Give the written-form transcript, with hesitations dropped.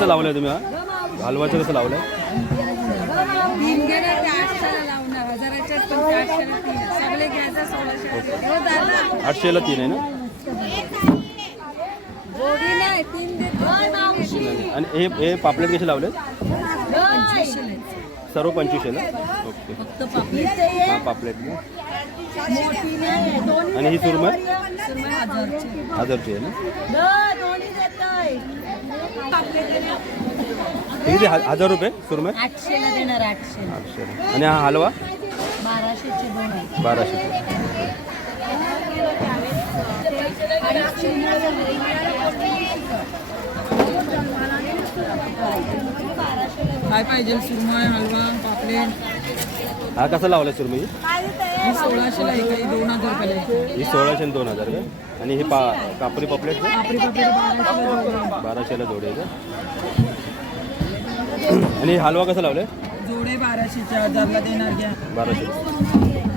कसं लावलंय तुम्ही हा हलवाचं कसं लावलंय? 3 गेले ते 800 लावणार. 1000च्या पण 800 3 सगळे घ्यायचं 1600. 800ला 3 आहे ना? जोडी नाही 3 देतो. आणि हे पापलेट कसे लावले? 2500 सर्व 25 ना? ओके. फक्त पापलेट. हा पापलेट ना. मोठी नाही दोन्ही. आणि ही सुरमई सुरमई 1000ची. 1000ची आहे ना? दोन्ही देतोय. पापलेट किती 1000 रुपये सुरमई? 800 ला देणार 800. 800. आणि हा हलवा 1200चे दोन आहे. 1200. काय पाहिजे? सुरमई हलवा पापलेट. हा कसा लावला सुरमई? ही 1600 ला आहे, 2000 रुपयाला आहे. ही 1600 आणि 2000 का? आणि हे कापरी पापलेट का? कापडी पापलेट 1200ला जोडी आहे का? आणि हलवा कसा लावलाय? जोडे 1200च्या 1000ला देणार घ्या. 1200.